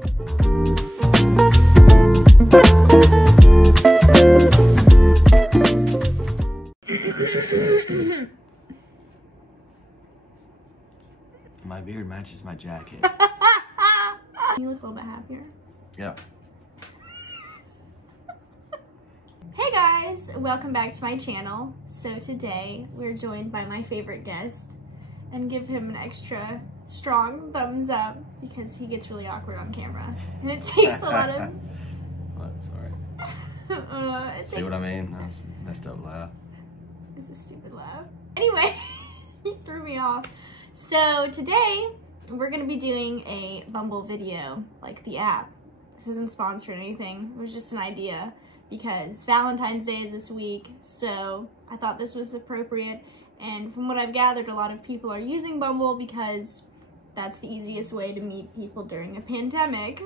My beard matches my jacket. You look a little bit happier. Yeah. Hey guys, welcome back to my channel. So today we're joined by my favorite guest, and give him an extra strong thumbs up because he gets really awkward on camera and it takes a lot of What? Sorry. See what I mean? That was a messed up laugh. It's a stupid laugh. Anyway, he threw me off. So today we're gonna be doing a Bumble video, like the app. This isn't sponsored or anything. It was just an idea because Valentine's Day is this week, so I thought this was appropriate. And from what I've gathered, a lot of people are using Bumble because that's the easiest way to meet people during a pandemic,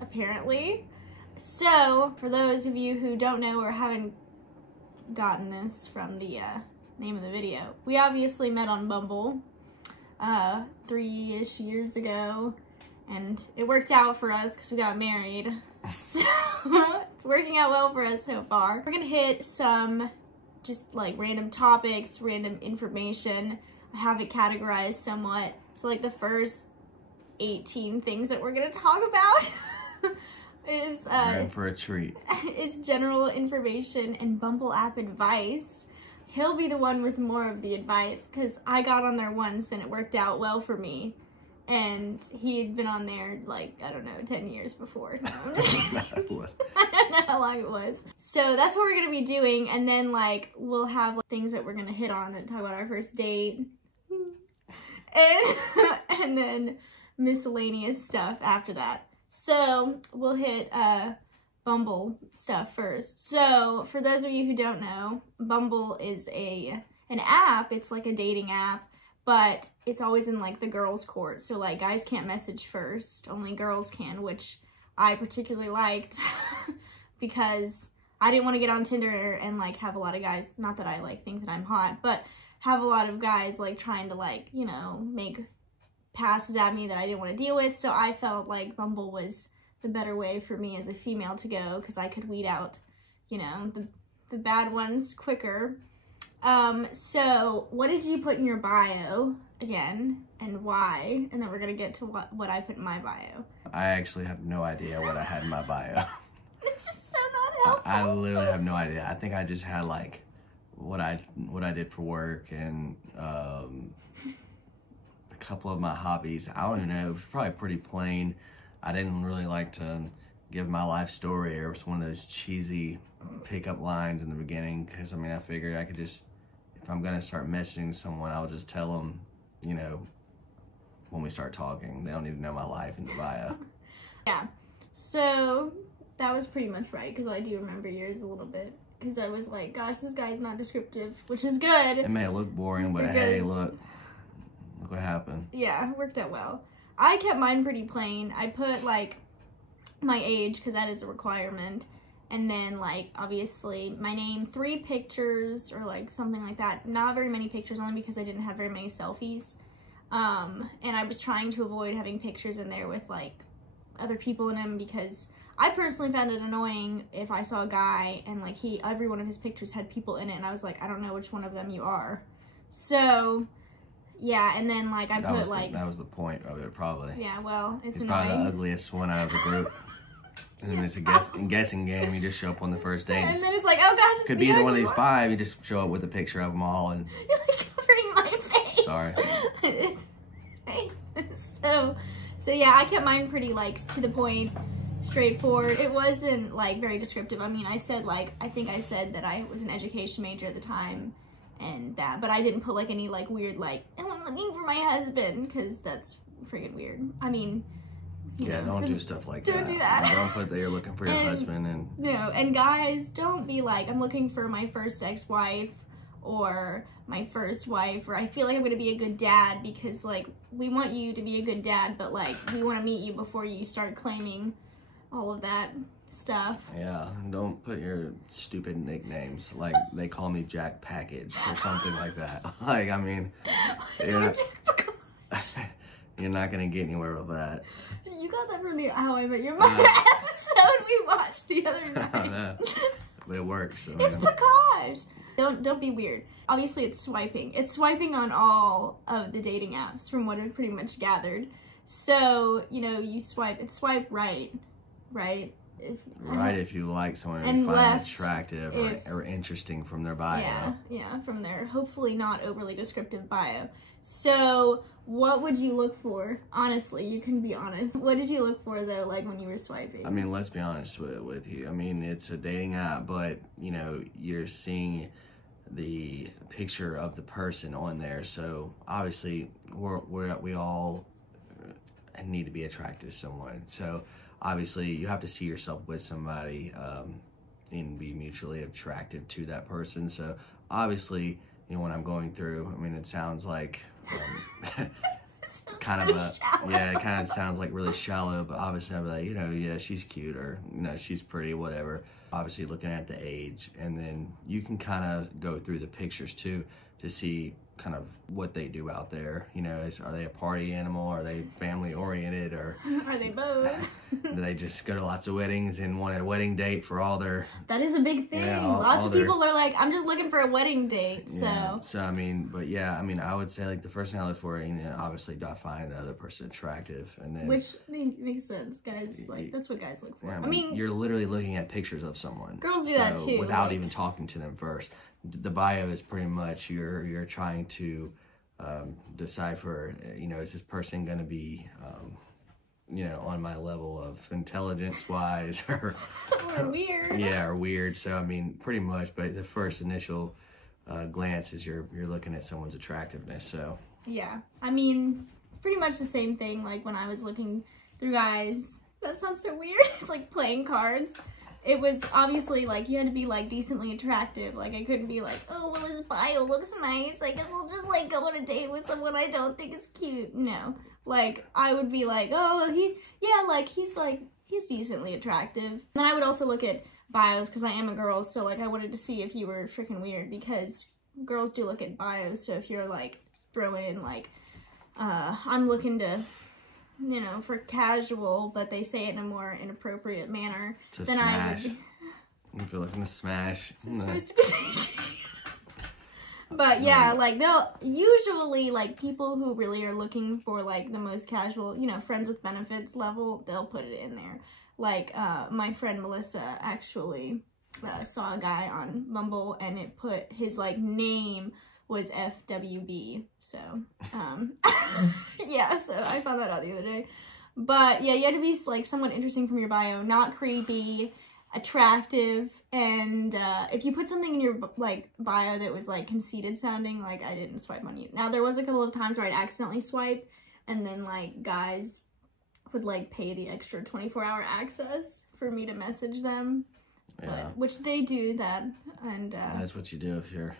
apparently. So for those of you who don't know or haven't gotten this from the name of the video, we obviously met on Bumble 3-ish years ago, and it worked out for us because we got married. So it's working out well for us so far. We're gonna hit some just like random topics, random information. I have it categorized somewhat. So like the first 18 things that we're gonna talk about is You're in for a treat. Is general information and Bumble app advice. He'll be the one with more of the advice because I got on there once and it worked out well for me. And he had been on there like, I don't know, 10 years before. No, I'm just kidding. I don't know how long it was. So that's what we're going to be doing. And then like, we'll have like, things that we're going to hit on and talk about our first date. And then miscellaneous stuff after that. So we'll hit Bumble stuff first. So for those of you who don't know, Bumble is an app. It's like a dating app, but it's always in like the girls' court. So like guys can't message first, only girls can, which I particularly liked because I didn't want to get on Tinder and like have a lot of guys, not that I like think that I'm hot, but have a lot of guys like trying to like, you know, make passes at me that I didn't want to deal with. So I felt like Bumble was the better way for me as a female to go because I could weed out, you know, the bad ones quicker. So what did you put in your bio again and why? And then we're gonna get to what I put in my bio. I actually have no idea what I had in my bio. This is so not helpful. I literally have no idea. I think I just had like what I did for work and a couple of my hobbies. I don't even know. It was probably pretty plain. I didn't really like to give my life story or one of those cheesy pickup lines in the beginning because, I mean, I figured I could just, if I'm going to start messaging someone, I'll just tell them, you know, when we start talking. They don't need to know my life in the bio. Yeah, so that was pretty much right because I do remember yours a little bit because I was like, gosh, this guy's not descriptive, which is good. It may look boring, but hey, look what happened. Yeah, it worked out well. I kept mine pretty plain. I put like my age because that is a requirement, and then like obviously my name, 3 pictures or like something like that. Not very many pictures, only because I didn't have very many selfies, and I was trying to avoid having pictures in there with like other people in them because I personally found it annoying if I saw a guy and like every one of his pictures had people in it and I was like, I don't know which one of them you are. So yeah, and then like I put like... That was the point of it, probably. Yeah, well, it's annoying. Probably the ugliest one out of the group. And then it's a guessing game. You just show up on the first date. And then it's like, oh gosh, could be either one of these 5. You just show up with a picture of them all and... You're like covering my face. Sorry. So yeah, I kept mine pretty like to the point, straightforward. It wasn't like very descriptive. I mean, I said like, I think I said that I was an education major at the time and that, but I didn't put like any like weird like, oh, I'm looking for my husband, because that's friggin' weird. I mean, yeah, don't do stuff like that. Don't do that. Don't put that you're looking for your husband. And no, and guys, don't be like, I'm looking for my first ex-wife or my first wife, or I feel like I'm gonna be a good dad, because like we want you to be a good dad, but like we want to meet you before you start claiming all of that stuff. Yeah, don't put your stupid nicknames like they call me Jack Package or something like that. Like, I mean, You're not gonna get anywhere with that. You got that from the How I Met Your Mother episode we watched the other night. I know. But it works. So, It's Picage. Don't be weird. Obviously, it's swiping. It's swiping on all of the dating apps, from what I've pretty much gathered. So, you know, you swipe. It's swipe right, right? If you like someone and you find attractive or interesting from their bio. Yeah, from their hopefully not overly descriptive bio. So, what would you look for? Honestly, you can be honest. What did you look for, though, like, when you were swiping? I mean, let's be honest with you. I mean, it's a dating app, but, you know, you're seeing the picture of the person on there. So, obviously, we all need to be attracted to someone. So, obviously, you have to see yourself with somebody and be mutually attractive to that person. So, obviously, you know, when I'm going through, I mean, it sounds like kind of sounds like really shallow, but obviously I'm like, you know, yeah, she's cute, or, you know, she's pretty, whatever. Obviously looking at the age, and then you can kind of go through the pictures too to see kind of what they do out there. You know, are they a party animal? Are they family oriented? Or are they both? Do they just go to lots of weddings and want a wedding date for all their... That is a big thing. Yeah, lots of people are like, I'm just looking for a wedding date, so... Yeah, so, I mean, but yeah, I mean, I would say, like, the first thing I look for, you know, obviously, do I find the other person attractive? And then... Which makes sense, guys. Like, that's what guys look for. Yeah, I mean... You're literally looking at pictures of someone. Girls do that, too. Without even talking to them first. The bio is pretty much, you're trying to decipher, you know, is this person going to be... you know, on my level of intelligence-wise, or weird. Yeah, or weird. So, I mean, pretty much. But the first initial glance is you're looking at someone's attractiveness. So yeah, I mean, it's pretty much the same thing. Like when I was looking through guys, that sounds so weird. It's like playing cards. It was obviously like you had to be like decently attractive. Like I couldn't be like, oh well, his bio looks nice, I guess I'll just like go on a date with someone I don't think is cute. No. Like, I would be like, oh, he's decently attractive. And then I would also look at bios, because I am a girl, so, like, I wanted to see if you were freaking weird, because girls do look at bios, so if you're, like, throwing in, like, I'm looking to, you know, for casual, but they say it in a more inappropriate manner, then smash. I would... If you're looking to smash. It's supposed to be But yeah, like they'll usually, like people who really are looking for like the most casual, you know, friends with benefits level, they'll put it in there. Like my friend Melissa actually saw a guy on Bumble, and it put his like name was FWB. So yeah, so I found that out the other day. But yeah, you had to be like somewhat interesting from your bio, not creepy, attractive, and if you put something in your like bio that was like conceited sounding, like I didn't swipe on you. Now there was a couple of times where I'd accidentally swipe, and then like guys would like pay the extra 24-hour access for me to message them. Yeah. Which they do that, and that's what you do if you're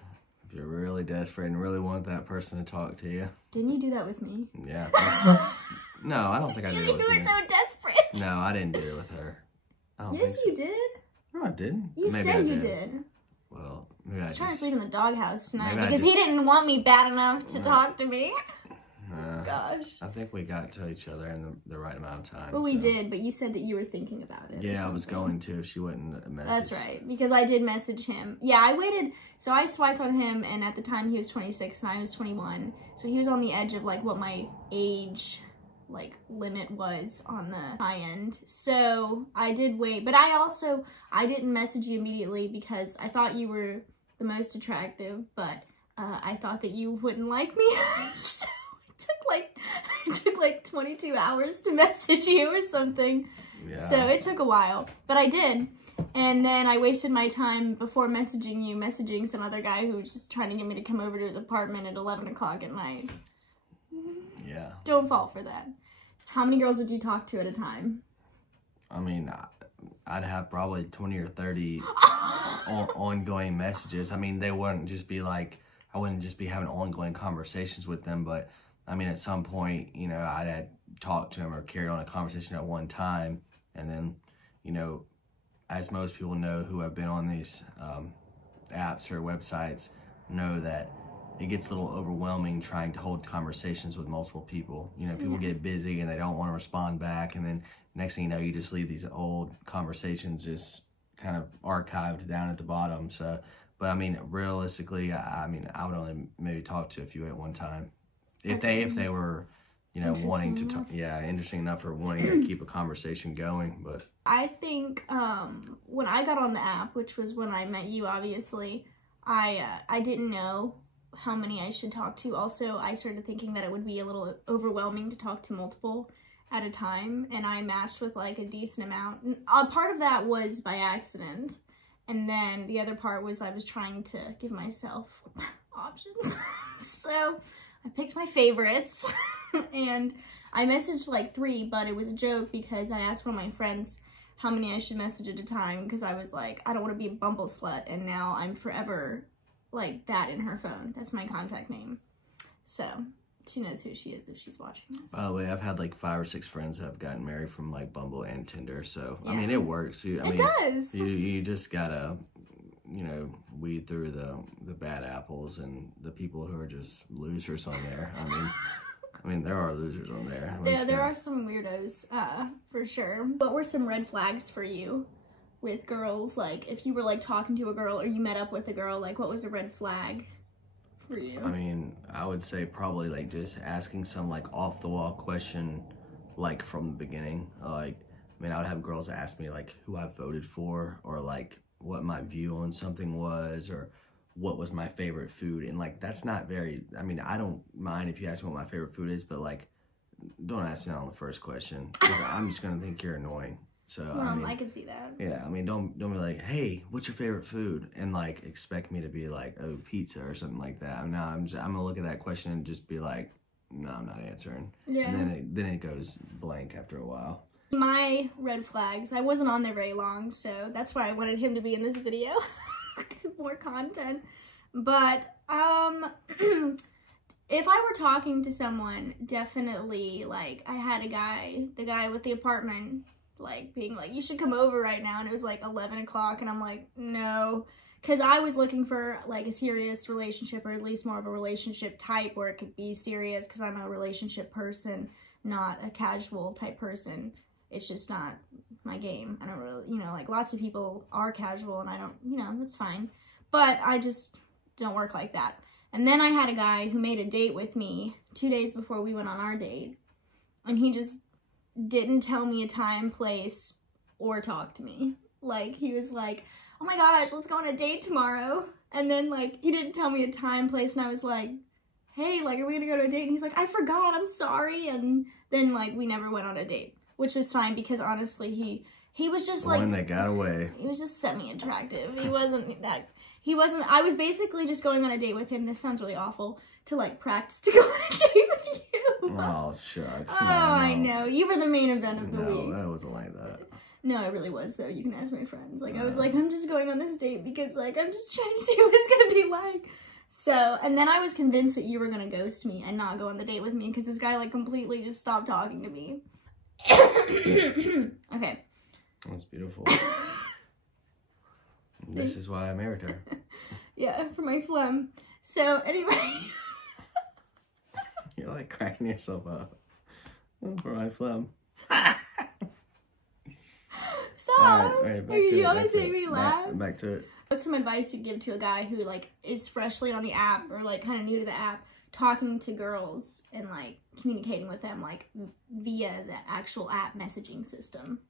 really desperate and really want that person to talk to you. Didn't you do that with me? Yeah. No, I don't think I did it with you. You were so desperate. No, I didn't do it with her. Yes, you did. No, I didn't. You said you did. Well, maybe I was trying to sleep in the doghouse tonight because he didn't want me bad enough to talk to me. Gosh. I think we got to each other in the right amount of time. Well, we did, but you said that you were thinking about it. Yeah, I was going to if she wouldn't message. That's right, because I did message him. Yeah, I waited. So I swiped on him, and at the time he was 26 and I was 21. So he was on the edge of like what my age like limit was on the high end. So I did wait, but I didn't message you immediately because I thought you were the most attractive, but I thought that you wouldn't like me. So it took like 22 hours to message you or something. Yeah. So it took a while, but I did. And then I wasted my time before messaging you, messaging some other guy who was just trying to get me to come over to his apartment at 11 o'clock at night. Yeah. Don't fall for that. How many girls would you talk to at a time? I mean, I'd have probably 20 or 30 ongoing messages. I mean, they wouldn't just be like, I wouldn't just be having ongoing conversations with them, but I mean, at some point, you know, I'd had talked to them or carried on a conversation at one time, and then, you know, as most people know who have been on these apps or websites, know that it gets a little overwhelming trying to hold conversations with multiple people. You know, people get busy and they don't want to respond back, and then next thing you know, you just leave these old conversations just kind of archived down at the bottom. So, but I mean, realistically, I would only maybe talk to a few at one time, if they were, you know, wanting to talk. Yeah, interesting enough for wanting to keep a conversation going. But I think when I got on the app, which was when I met you, obviously, I didn't know how many I should talk to. Also, I started thinking that it would be a little overwhelming to talk to multiple at a time, and I matched with like a decent amount. And a part of that was by accident, and then the other part was I was trying to give myself options. So I picked my favorites, and I messaged like 3, but it was a joke because I asked one of my friends how many I should message at a time, because I was like, I don't want to be a Bumble slut, and now I'm forever like that in her phone. That's my contact name. So she knows who she is if she's watching this. By the way, I've had like 5 or 6 friends that have gotten married from like Bumble and Tinder. So yeah. I mean, it works. It does. You just gotta, you know, weed through the bad apples and the people who are just losers on there. I mean, there are losers on there. There are some weirdos, for sure. What were some red flags for you with girls? Like, if you were like talking to a girl or you met up with a girl, like what was a red flag for you? I mean, I would say probably like just asking some like off the wall question, like from the beginning. Like, I mean, I would have girls ask me like who I voted for, or like what my view on something was, or what was my favorite food. And like, that's not very, I mean, I don't mind if you ask me what my favorite food is, but like, don't ask me that on the first question, because I'm just gonna think you're annoying. So I can see that. Yeah, I mean, don't be like, hey, what's your favorite food? And like expect me to be like, oh, pizza or something like that. No, I'm gonna look at that question and just be like, no, I'm not answering. Yeah. And then it goes blank after a while. My red flags, I wasn't on there very long, so that's why I wanted him to be in this video. More content. But if I were talking to someone, definitely, like, I had the guy with the apartment, like, being like, you should come over right now, and it was like 11 o'clock, and I'm like, no, because I was looking for like a serious relationship, or at least more of a relationship type where it could be serious, because I'm a relationship person, not a casual type person. It's just not my game. I don't really, you know, like, lots of people are casual, and I don't, you know, that's fine, but I just don't work like that. And then I had a guy who made a date with me 2 days before we went on our date, and he just didn't tell me a time, place, or talk to me. Like, he was like, oh my gosh, let's go on a date tomorrow. And then, like, he didn't tell me a time, place, and I was like, hey, like, are we gonna go to a date? And he's like, I forgot, I'm sorry. And then, like, we never went on a date, which was fine, because honestly, he was just like, one that got away. He was just semi-attractive. I was basically just going on a date with him. This sounds really awful, to like practice to go on a date with you. Oh, shucks. Oh, no. I know. You were the main event of the week. No, that wasn't like that. No, it really was, though. You can ask my friends. Like, I was like, I'm just going on this date because, like, I'm just trying to see what it's going to be like. So, and then I was convinced that you were going to ghost me and not go on the date with me, because this guy, like, completely just stopped talking to me. Okay. That's beautiful. This is why I married her. Yeah, for my phlegm. So, anyway. You're like cracking yourself up. For my phlegm. Stop. All right, back to it. You always make me laugh. Back to it. What's some advice you'd give to a guy who, like, is freshly on the app, or, like, kind of new to the app, talking to girls and, like, communicating with them, like, via the actual app messaging system?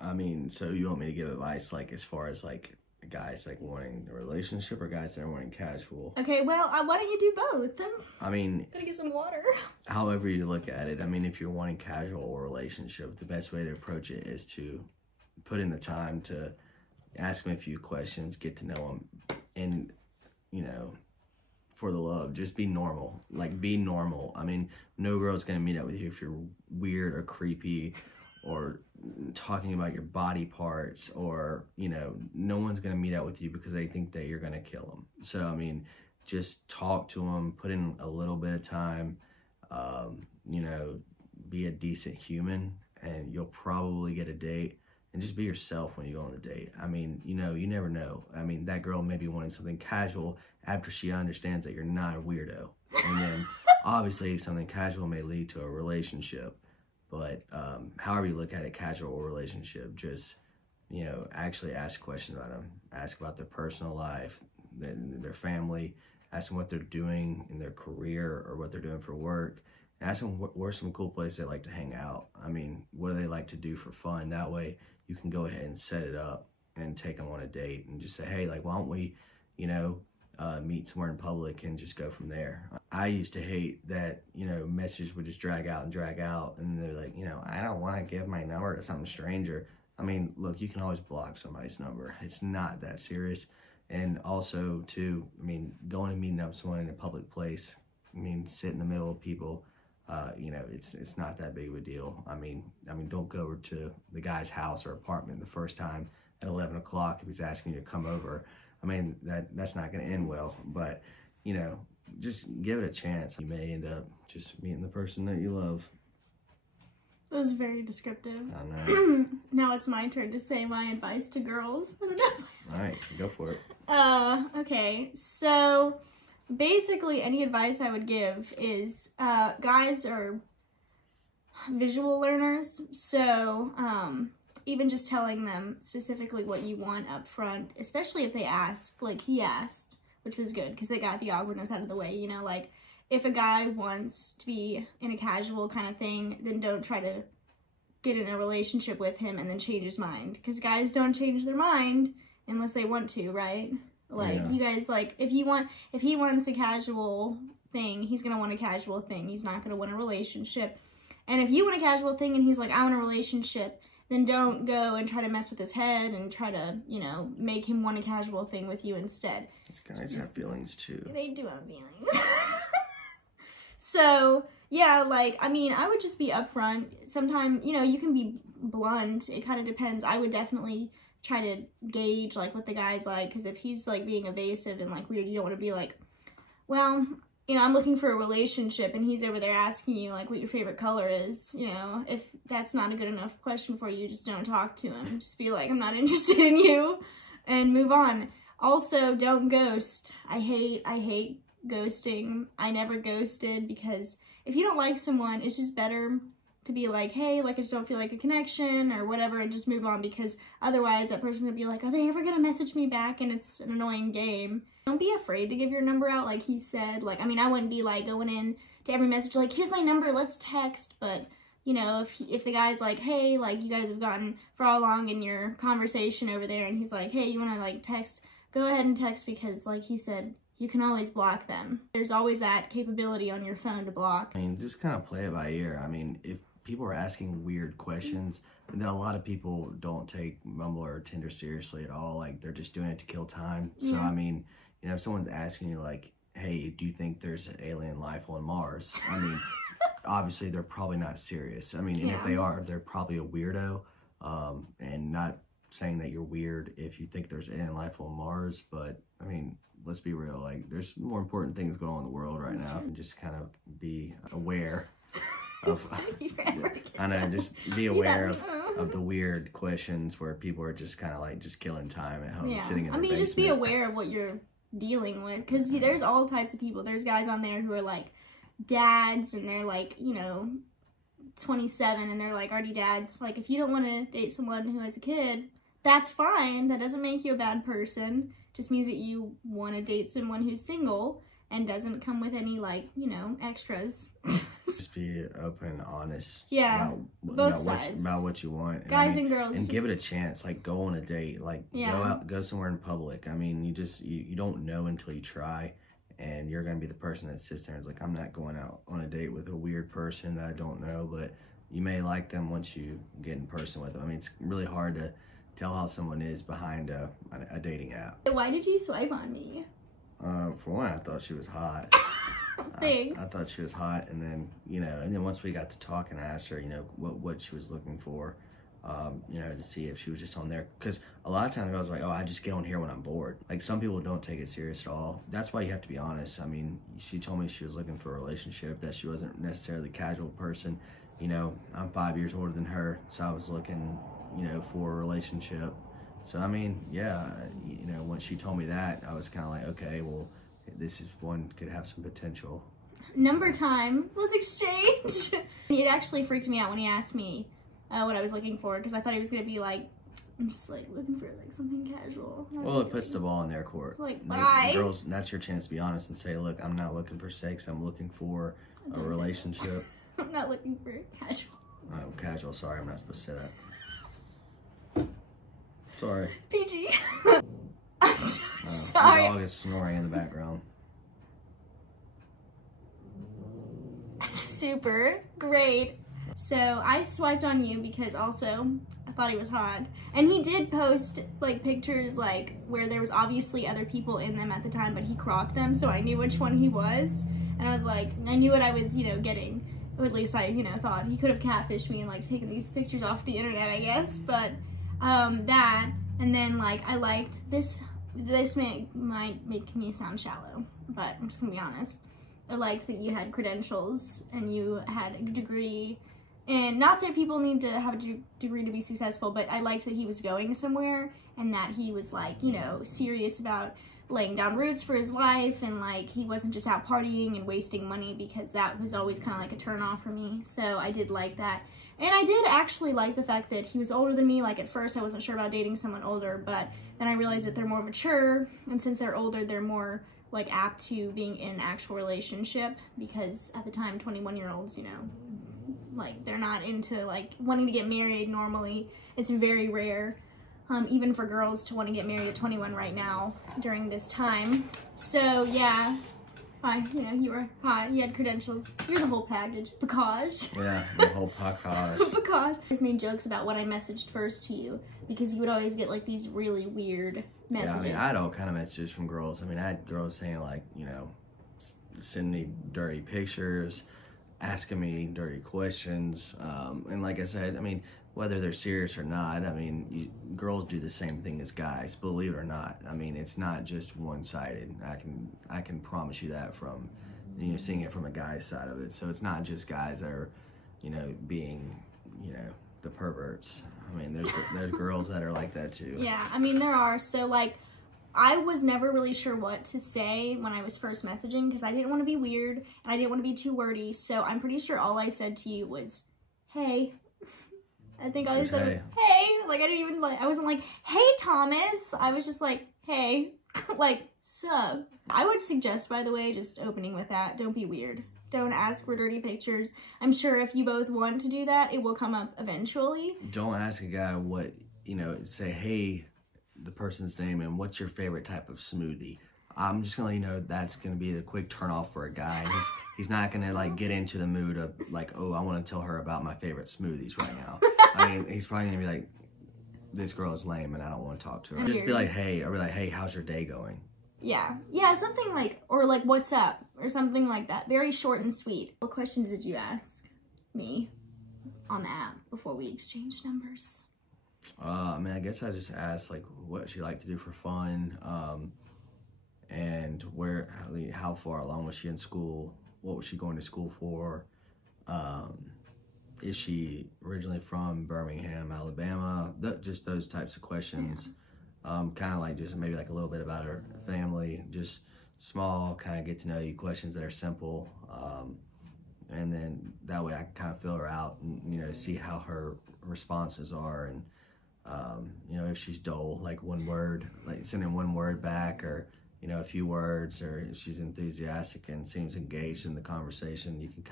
I mean, so you want me to give advice, like, as far as, like, guys, like, wanting a relationship, or guys that are wanting casual? Okay, well, why don't you do both? I mean, gotta get some water. However you look at it, I mean, if you're wanting casual or relationship, the best way to approach it is to put in the time to ask them a few questions, get to know them, and, you know, for the love, just be normal. Like, be normal. I mean, no girl's gonna meet up with you if you're weird or creepy, or talking about your body parts, or, you know, no one's gonna meet up with you because they think that you're gonna kill them. So, I mean, just talk to them, put in a little bit of time, you know, be a decent human, and you'll probably get a date. and just be yourself when you go on the date. I mean, you know, you never know. I mean, that girl may be wanting something casual after she understands that you're not a weirdo. And then obviously something casual may lead to a relationship. But however you look at it, casual or relationship, just, you know, actually ask questions about them. Ask about their personal life, their family. Ask them what they're doing in their career or what they're doing for work. Ask them where's some cool places they like to hang out. I mean, what do they like to do for fun? That way you can go ahead and set it up and take them on a date and just say, hey, like, why don't we, you know, meet somewhere in public and just go from there. I used to hate that, you know, messages would just drag out, and they're like, you know, I don't want to give my number to some stranger. I mean, look, you can always block somebody's number. It's not that serious. And also, too, I mean, going and meeting up with someone in a public place, I mean, sit in the middle of people, you know, it's not that big of a deal. I mean, don't go over to the guy's house or apartment the first time at 11 o'clock if he's asking you to come over. I mean, that's not going to end well, but, you know, just give it a chance. You may end up just meeting the person that you love. That was very descriptive. I know. Now it's my turn to say my advice to girls. I don't know. All right, go for it. Okay, so basically any advice I would give is guys are visual learners, so even just telling them specifically what you want up front, especially if they ask, like he asked, which was good because they got the awkwardness out of the way, you know, like if a guy wants to be in a casual kind of thing, then don't try to get in a relationship with him and then change his mind, because guys don't change their mind unless they want to, right? Like, yeah. You guys, like, if he wants a casual thing, he's gonna want a casual thing. He's not gonna want a relationship. And if you want a casual thing and he's like, I want a relationship, then don't go and try to mess with his head and try to, you know, make him want a casual thing with you instead. These guys have feelings too. They do have feelings. So, yeah, like, I mean, I would just be upfront. Sometimes, you know, you can be blunt. It kind of depends. I would definitely try to gauge, like, what the guy's like, because if he's, like, being evasive and, like, weird, you don't want to be like, well, you know, I'm looking for a relationship, and he's over there asking you, like, what your favorite color is, you know. If that's not a good enough question for you, just don't talk to him. Just be like, I'm not interested in you, and move on. Also, don't ghost. I hate ghosting. I never ghosted, because if you don't like someone, it's just better to be like, hey, like, I just don't feel like a connection or whatever, and just move on, because otherwise that person's gonna be like, are they ever gonna message me back? And it's an annoying game. Don't be afraid to give your number out, like he said. Like, I mean, I wouldn't be like going in to every message like, here's my number, let's text. But, you know, if the guy's like, hey, like, you guys have gotten far along in your conversation over there, and he's like, hey, you wanna, like, text, go ahead and text, because, like he said, you can always block them. There's always that capability on your phone to block. I mean, just kind of play it by ear. I mean, if people are asking weird questions, then a lot of people don't take Bumble or Tinder seriously at all. Like, they're just doing it to kill time. So, I mean, you know, if someone's asking you, like, hey, do you think there's an alien life on Mars? I mean, obviously, they're probably not serious. I mean, and if they are, they're probably a weirdo. And not saying that you're weird if you think there's alien life on Mars, but, I mean, let's be real. Like, there's more important things going on in the world right now. And just kind of be aware of, I know, just be aware of the weird questions where people are just kind of like just killing time at home, sitting in their basement. Just be aware of what you're dealing with, because there's all types of people. There's guys on there who are like dads, and they're like, you know, 27, and they're like already dads. Like, if you don't want to date someone who has a kid, that's fine. That doesn't make you a bad person. Just means that you want to date someone who's single and doesn't come with any, like, you know, extras. Just be open and honest. Yeah, about what you want. Guys and girls. And give it a chance. Like, go on a date. Like, go somewhere in public. I mean, you don't know until you try. And you're going to be the person that sits there and is like, I'm not going out on a date with a weird person that I don't know. But you may like them once you get in person with them. I mean, it's really hard to tell how someone is behind a dating app. Why did you swipe on me? For one, I thought she was hot. Thanks. I thought she was hot, and then, you know, and then once we got to talking, I asked her, you know, what she was looking for, you know, to see if she was just on there. Because a lot of times I was like, oh, I just get on here when I'm bored. Like, some people don't take it serious at all. That's why you have to be honest. I mean, she told me she was looking for a relationship, that she wasn't necessarily a casual person. you know, I'm 5 years older than her, so I was looking, you know, for a relationship. So, I mean, yeah, you know, when she told me that, I was kind of like, okay, well, this is one could have some potential. Number time, let's exchange. It actually freaked me out when he asked me what I was looking for, because I thought he was going to be like, I'm just like looking for like something casual. Well, it puts the ball in their court. Like, bye. Girls, that's your chance to be honest and say, look, I'm not looking for sex, I'm looking for a relationship. I'm not looking for casual. Oh, casual, sorry, I'm not supposed to say that. Sorry. PG. I'm so sorry. The dog is snoring in the background. Super great. So I swiped on you because also I thought he was hot. And he did post like pictures like where there was obviously other people in them at the time, but he cropped them, so I knew which one he was. And I was like, I knew what I was, you know, getting. Or at least I, you know, thought he could have catfished me and like taken these pictures off the internet, I guess. But that, and then like I liked this might make me sound shallow, but I'm just gonna be honest. I liked that you had credentials and you had a degree, and not that people need to have a degree to be successful, but I liked that he was going somewhere and that he was like, you know, serious about laying down roots for his life, and like he wasn't just out partying and wasting money, because that was always kind of like a turn off for me. So I did like that. And I did actually like the fact that he was older than me. Like at first I wasn't sure about dating someone older, but then I realized that they're more mature, and since they're older, they're more like apt to being in an actual relationship, because at the time 21-year-olds, you know, like they're not into like wanting to get married normally. It's very rare, even for girls to want to get married at 21 right now during this time. So yeah, you know, you were hot, you had credentials, you're the whole package. Package. Yeah, the whole package. Package. I just made jokes about what I messaged first to you, because you would always get like these really weird messages. Yeah, I mean, I had all kind of messages from girls. I mean, I had girls saying like, you know, send me dirty pictures, asking me dirty questions. And like I said, I mean, whether they're serious or not, I mean, girls do the same thing as guys, believe it or not. I mean, it's not just one-sided. I can promise you that from, you know, seeing it from a guy's side of it. So it's not just guys that are, you know, being, you know, the perverts. I mean, there's girls that are like that too. Yeah, I mean, there are. So like, I was never really sure what to say when I was first messaging, because I didn't want to be weird and I didn't want to be too wordy. So I'm pretty sure all I said to you was, hey. I think all I said was, hey. Like, I didn't even like, I wasn't like, hey, Thomas. I was just like, hey, like, sup. I would suggest, by the way, just opening with that, don't be weird. Don't ask for dirty pictures. I'm sure if you both want to do that, it will come up eventually. Don't ask a guy what, you know, say, hey, the person's name and what's your favorite type of smoothie. I'm just gonna let you know that's gonna be the quick turn off for a guy. He's not gonna like get into the mood of like, oh, I want to tell her about my favorite smoothies right now. I mean, he's probably gonna be like, this girl is lame and I don't want to talk to her. Just be like, hey, or be like, hey, how's your day going? Yeah, something like, or like, what's up, or something like that. Very short and sweet. What questions did you ask me on the app before we exchanged numbers? I mean, I guess I just asked like what she liked to do for fun, and how far along was she in school? What was she going to school for? Is she originally from Birmingham, Alabama? Just those types of questions. Yeah. Kind of like just maybe like a little bit about her family, just small kind of get to know you questions that are simple. And then that way I can kind of fill her out and, you know, see how her responses are. And, you know, if she's dull, like one word, like sending one word back, or, you know, a few words, or if she's enthusiastic and seems engaged in the conversation, you can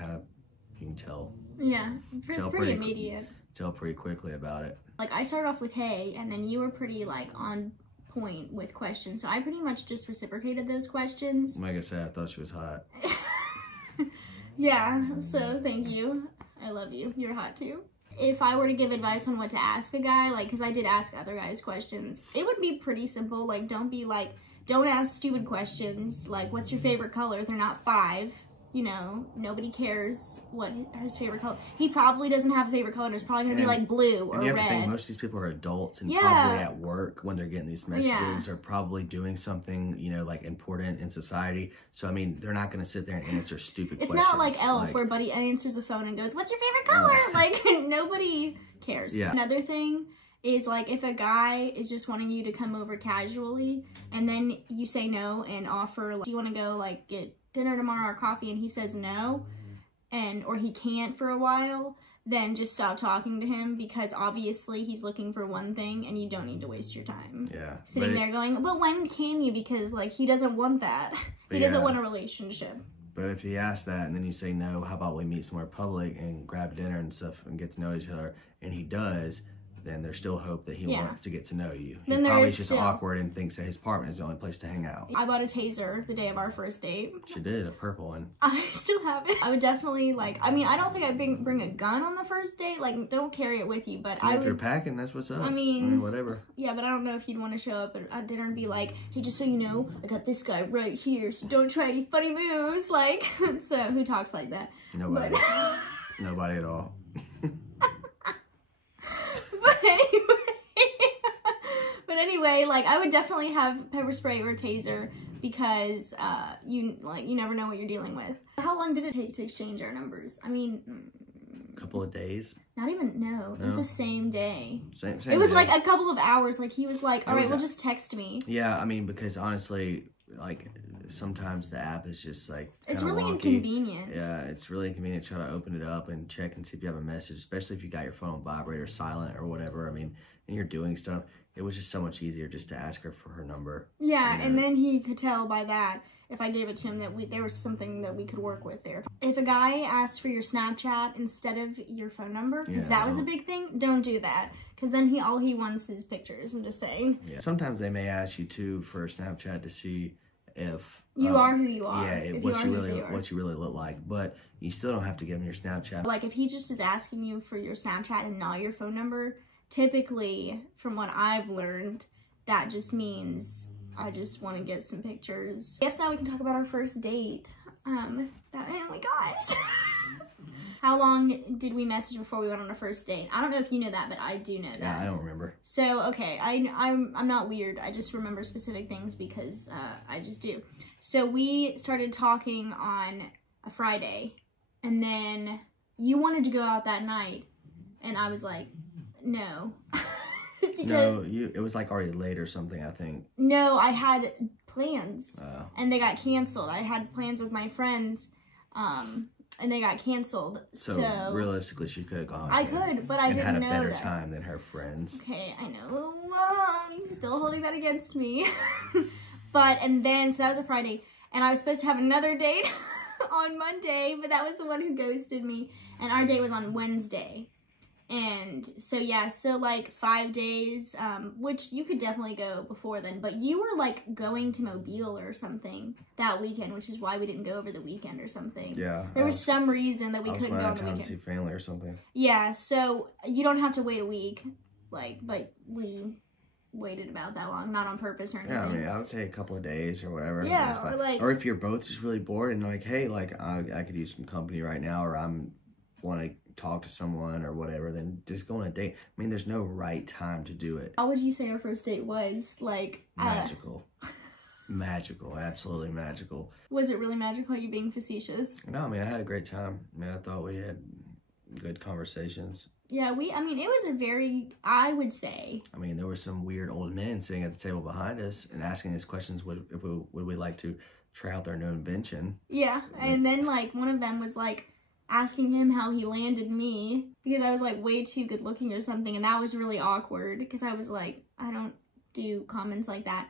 tell. Yeah, it's pretty immediate. Tell pretty quickly about it. Like, I started off with hey, and then you were pretty like on point with questions, so I pretty much just reciprocated those questions. Like I said, I thought she was hot. Yeah, so thank you. I love you. You're hot too. If I were to give advice on what to ask a guy, like, because I did ask other guys questions, it would be pretty simple. Like, don't ask stupid questions. Like, what's your favorite color? They're not 5. you know, nobody cares what his favorite color. He probably doesn't have a favorite color. It's probably going to be like blue or and you have red. to think most of these people are adults and probably at work when they're getting these messages or probably doing something, you know, like important in society. So, I mean, they're not going to sit there and answer stupid questions. It's not like Elf where Buddy answers the phone and goes, "What's your favorite color?" Like, nobody cares. Yeah. Another thing is like if a guy is just wanting you to come over casually and then you say no and offer, like, do you want to go like get dinner tomorrow or coffee, and he says no, and or he can't for a while, then just stop talking to him, because obviously he's looking for one thing and you don't need to waste your time sitting there going, but when can you, because like he doesn't want that. He doesn't want a relationship. But if he asks that and then you say no, how about we meet somewhere public and grab dinner and stuff and get to know each other, and he does, then there's still hope that he wants to get to know you. He probably is just awkward and thinks that his apartment is the only place to hang out. I bought a taser the day of our first date. She did, a purple one. I still have it. I would definitely, like, I mean, I don't think I'd bring a gun on the first date. Like, don't carry it with you, but if you're packing, that's what's up. I mean, whatever. Yeah, but I don't know if you'd want to show up at dinner and be like, hey, just so you know, I got this guy right here, so don't try any funny moves. Like, so who talks like that? Nobody. Nobody at all. But anyway, like, I would definitely have pepper spray or taser, because you never know what you're dealing with. How long did it take to exchange our numbers? I mean, a couple of days. Not even, no. It was the same day. Same it was day. Like a couple of hours. Like, he was like, all right, well, just text me. Yeah, I mean, because honestly, like, sometimes the app is just like it's really wonky. Inconvenient. Yeah, it's really inconvenient to try to open it up and check and see if you have a message, especially if you got your phone on vibrate or silent or whatever. I mean, and you're doing stuff. It was just so much easier just to ask her for her number. Yeah, and then he could tell by that, if I gave it to him, that there was something that we could work with there. If a guy asks for your Snapchat instead of your phone number, because that was a big thing, don't do that. Because then all he wants is pictures, I'm just saying. Yeah. Sometimes they may ask you, too, for Snapchat to see if you are who you are. Yeah, what you really look like. But you still don't have to give him your Snapchat. Like, if he just is asking you for your Snapchat and not your phone number, typically, from what I've learned, that just means I just want to get some pictures. I guess now we can talk about our first date. Oh my gosh. How long did we message before we went on a first date? I don't know if you know that, but I do know that. Yeah, I don't remember. So, okay, I'm not weird. I just remember specific things because I just do. So we started talking on a Friday, and then you wanted to go out that night, and I was like, no. No, it was like already late or something, I think. No, I had plans, and they got canceled. I had plans with my friends, and they got canceled. So realistically, she could have gone. I could, but I didn't know that. Had a better time than her friends. Okay, I know. You're still holding that against me. And then, so that was a Friday, and I was supposed to have another date on Monday, but that was the one who ghosted me, and our date was on Wednesday. And so, yeah, so like 5 days, which you could definitely go before then, but you were like going to Mobile or something that weekend, which is why we didn't go over the weekend or something. Yeah. There was some reason that we couldn't go on the weekend. To see family or something. Yeah, so you don't have to wait a week, but we waited about that long, not on purpose or anything. Yeah, I mean, I would say a couple of days or whatever. Yeah, or if you're both just really bored and like, hey, like I could use some company right now, or want to talk to someone or whatever, then just go on a date. I mean, there's no right time to do it. How would you say our first date was? Like, magical. Magical, absolutely magical. Was it really magical? Are you being facetious? No, I mean, I had a great time. I mean, I thought we had good conversations. Yeah, I mean, it was a very, I would say. I mean, there were some weird old men sitting at the table behind us and asking us questions, would we like to try out their new invention? Yeah, and then like one of them was like, asking him how he landed me because I was like way too good looking or something, and that was really awkward because I was like, I don't do comments like that.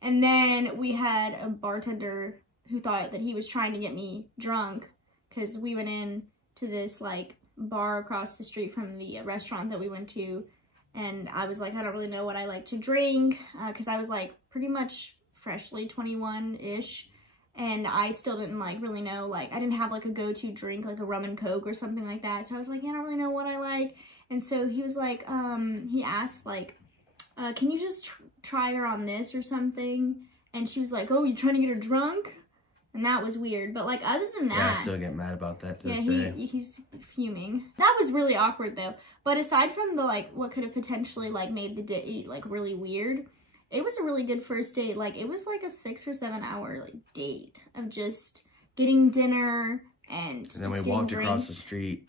And then we had a bartender who thought that he was trying to get me drunk because we went in to this like bar across the street from the restaurant that we went to, and I was like, I don't really know what I like to drink because I was like pretty much freshly 21-ish. And I still didn't, like, really know, like, I didn't have, like, a go-to drink, like a rum and Coke or something like that. So I was like, yeah, I don't really know what I like. And so he was like, he asked, like, can you just try her on this or something? And she was like, oh, you trying to get her drunk? And that was weird. But, like, other than that... Yeah, I still get mad about that to this day. He's fuming. That was really awkward, though. But aside from the, like, what could have potentially, like, made the date, like, really weird, it was a really good first date. Like, it was, like, a 6 or 7 hour, like, date of just getting dinner and then we walked across the street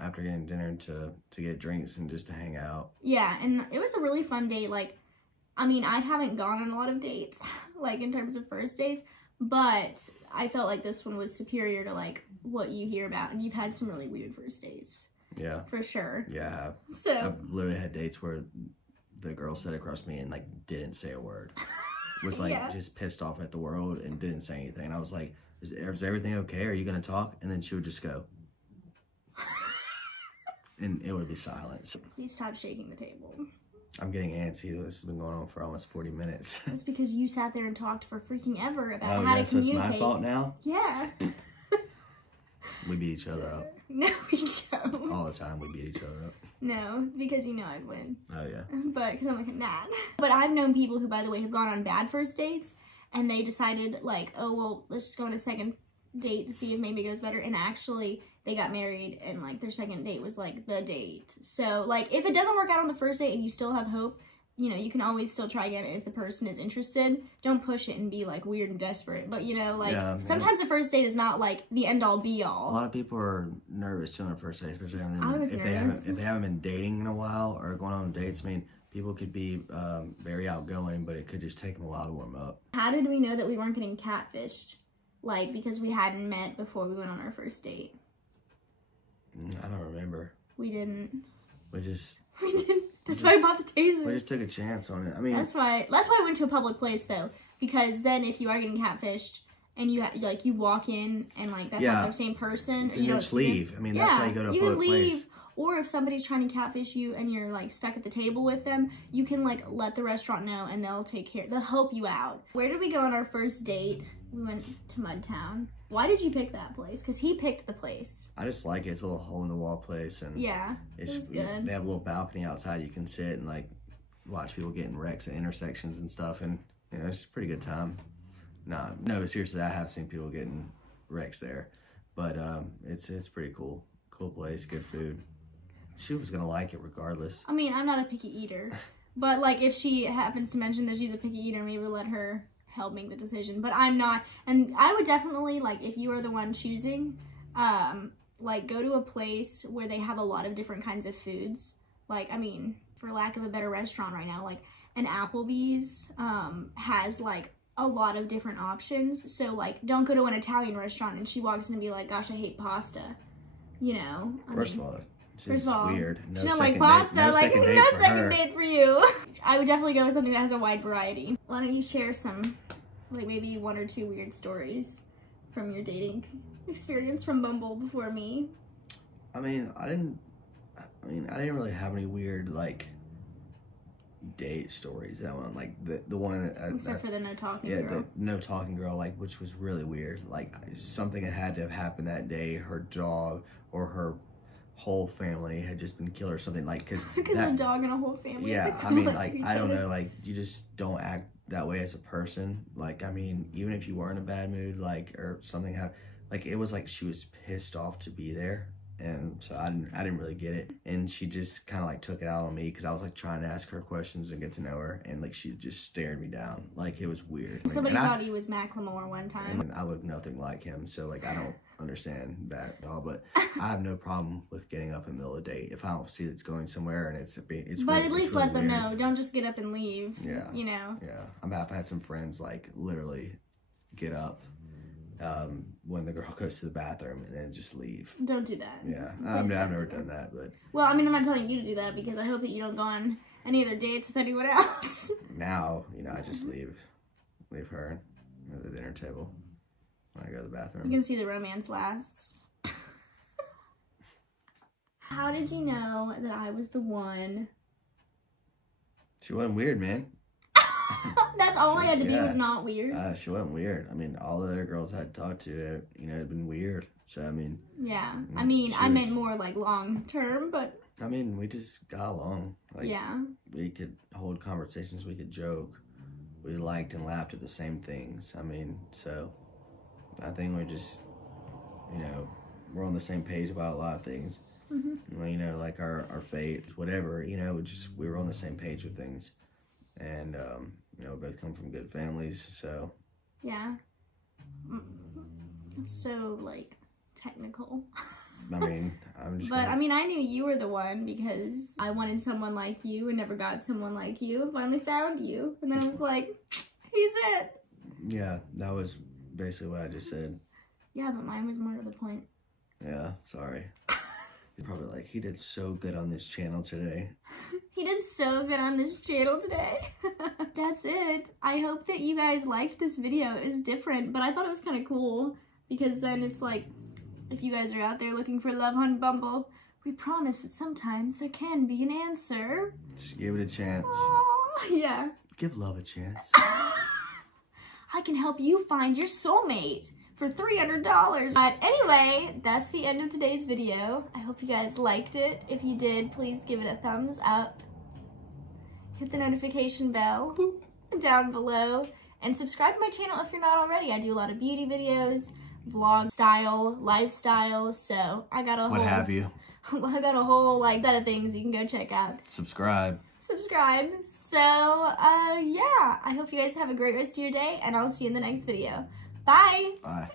after getting dinner to get drinks and just to hang out. Yeah, and it was a really fun date. Like, I mean, I haven't gone on a lot of dates, like, in terms of first dates, but I felt like this one was superior to, like, what you hear about. And you've had some really weird first dates. Yeah. For sure. Yeah, I have. So. I've literally had dates where the girl sat across me and, like, didn't say a word. Was, like, just pissed off at the world and didn't say anything. And I was like, is everything okay? Are you going to talk? And then she would just go. And it would be silent. So, please stop shaking the table. I'm getting antsy. This has been going on for almost 40 minutes. That's because you sat there and talked for freaking ever about how to communicate. So it's my fault now? Yeah. We beat each other up. No, we don't. All the time we beat each other up. No, because you know I'd win. Oh, yeah. But, because I'm like, nah. But I've known people who, by the way, have gone on bad first dates, and they decided, like, oh, well, let's just go on a second date to see if maybe it goes better. And actually, they got married, and, like, their second date was, like, the date. So, like, if it doesn't work out on the first date and you still have hope, you know, you can always still try again if the person is interested. Don't push it and be, like, weird and desperate. But, you know, like, sometimes the first date is not, like, the end-all, be-all. A lot of people are nervous too on their first date, especially if they haven't been dating in a while or going on dates. I mean, people could be very outgoing, but it could just take them a while to warm up. How did we know that we weren't getting catfished? Like, because we hadn't met before we went on our first date. I don't remember. We didn't. We didn't. That's why I bought the taser. We just took a chance on it. I mean, that's why I went to a public place though, because then if you are getting catfished and you walk in and like that's not the same person, you don't just leave. I mean, that's why you go to a public place. Or if somebody's trying to catfish you and you're like stuck at the table with them, you can like let the restaurant know and they'll help you out. Where did we go on our first date? We went to Mudtown. Why did you pick that place? Because he picked the place. I just like it. It's a little hole-in-the-wall place. And it's good. They have a little balcony outside you can sit and, like, watch people getting wrecks at intersections and stuff. And, you know, it's a pretty good time. No, but seriously, I have seen people getting wrecks there. But it's pretty cool. Cool place, good food. She was going to like it regardless. I mean, I'm not a picky eater. But, like, if she happens to mention that she's a picky eater, maybe let her help make the decision, but I'm not. And I would definitely, like, if you are the one choosing, like, go to a place where they have a lot of different kinds of foods. Like, I mean, for lack of a better restaurant right now, like, an Applebee's has, like, a lot of different options. So, like, don't go to an Italian restaurant and she walks in and be like, gosh, I hate pasta. You know? First of all, weird. No, she don't like pasta. No second date for you. I would definitely go with something that has a wide variety. Why don't you share some, like maybe 1 or 2 weird stories from your dating experience from Bumble before me? I mean, I didn't really have any weird like date stories that one, like the one except for the no talking girl. The no talking girl, like, which was really weird. Like, something had to have happened that day. Her dog or her whole family had just been killed or something, like, because a dog and a whole family. Yeah, I mean, like, I don't know, like, you just don't act that way as a person. Like, I mean, even if you were in a bad mood, like, or something happened, like, it was like she was pissed off to be there. And so I didn't really get it. And she just kind of like took it out on me because I was like trying to ask her questions and get to know her. And like she just stared me down. Like, it was weird. Somebody thought he was Macklemore one time. And I look nothing like him. So like I don't understand that at all. But I have no problem with getting up in the middle of the day. If I don't see it's going somewhere and it's but at least let them know. Don't just get up and leave. Yeah. You know? Yeah. I've had some friends like literally get up when the girl goes to the bathroom and then just leave. Don't do that. Yeah, I've never done that, but... Well, I mean, I'm not telling you to do that because I hope that you don't go on any other dates with anyone else. Now, you know, I just leave her at the dinner table when I go to the bathroom. You can see the romance lasts. How did you know that I was the one? She wasn't weird, man. That's all I had to be was not weird. She wasn't weird. I mean, all the other girls I had talked to, you know, had been weird. So, I mean... Yeah. I mean, I meant more, like, long term, but... I mean, we just got along. Like, yeah. We could hold conversations. We could joke. We liked and laughed at the same things. I mean, so... I think we're just, you know, we're on the same page about a lot of things. You know, like our faith, whatever, you know, we were on the same page with things. And, you know, both come from good families, so. Yeah. It's so, like, technical. I mean, I mean, I knew you were the one because I wanted someone like you and never got someone like you. Finally found you. And then I was like, he's it. Yeah, that was basically what I just said. Yeah, but mine was more to the point. Yeah, sorry. Probably like, he did so good on this channel today. He did so good on this channel today. That's it. I hope that you guys liked this video. It was different, but I thought it was kind of cool because then it's like, if you guys are out there looking for love on Bumble, we promise that sometimes there can be an answer. Just give it a chance. Oh, yeah. Give love a chance. I can help you find your soulmate for $300. But anyway, that's the end of today's video. I hope you guys liked it. If you did, please give it a thumbs up. Hit the notification bell down below. And subscribe to my channel if you're not already. I do a lot of beauty videos, vlog style, lifestyle. So I got a whole... What have you. I got a whole set of things you can go check out. Subscribe. So, yeah. I hope you guys have a great rest of your day, and I'll see you in the next video. Bye! Bye!